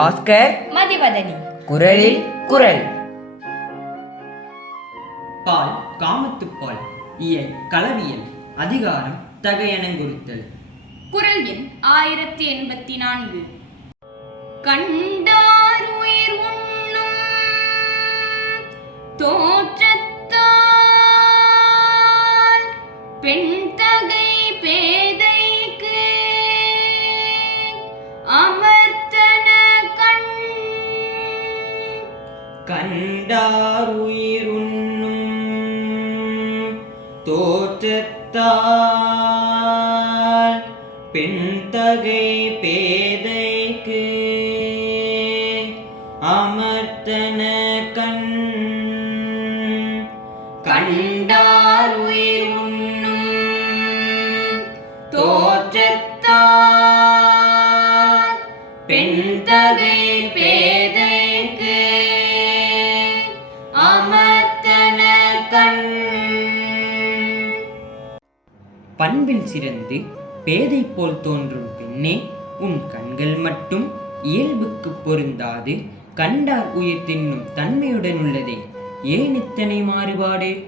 பாஸ்கர் மதிவதனி. குரலில் குரல். பால் காமத்துப்பால் இயல் களவியல் அதிகாரம் தகையனங்குறுத்தல் குரல் எண் ஆயிரத்தி எண்பத்தி நான்கு. கண்டார் உயிர் உண்ணும் தோற்றத்தால் பெண் தகை பேதைக்கு கண்டாருயிருண்ணும் தோற்றத்தால் பெண்தகை பேதைக்கு அமர்த்தன கண் கண்டாருயிருண்ணும் தோற்றத்தால் பெண்தகை பே பண்பில் சிறந்து பேதை போல் தோன்றும் பெண்ணே உன் கண்கள் மட்டும் இயல்புக்கு பொருந்தாது. கண்டார் உயிர் தின்னும் தன்மையுடன் உள்ளதே. ஏன் இத்தனை மாறுபாடு?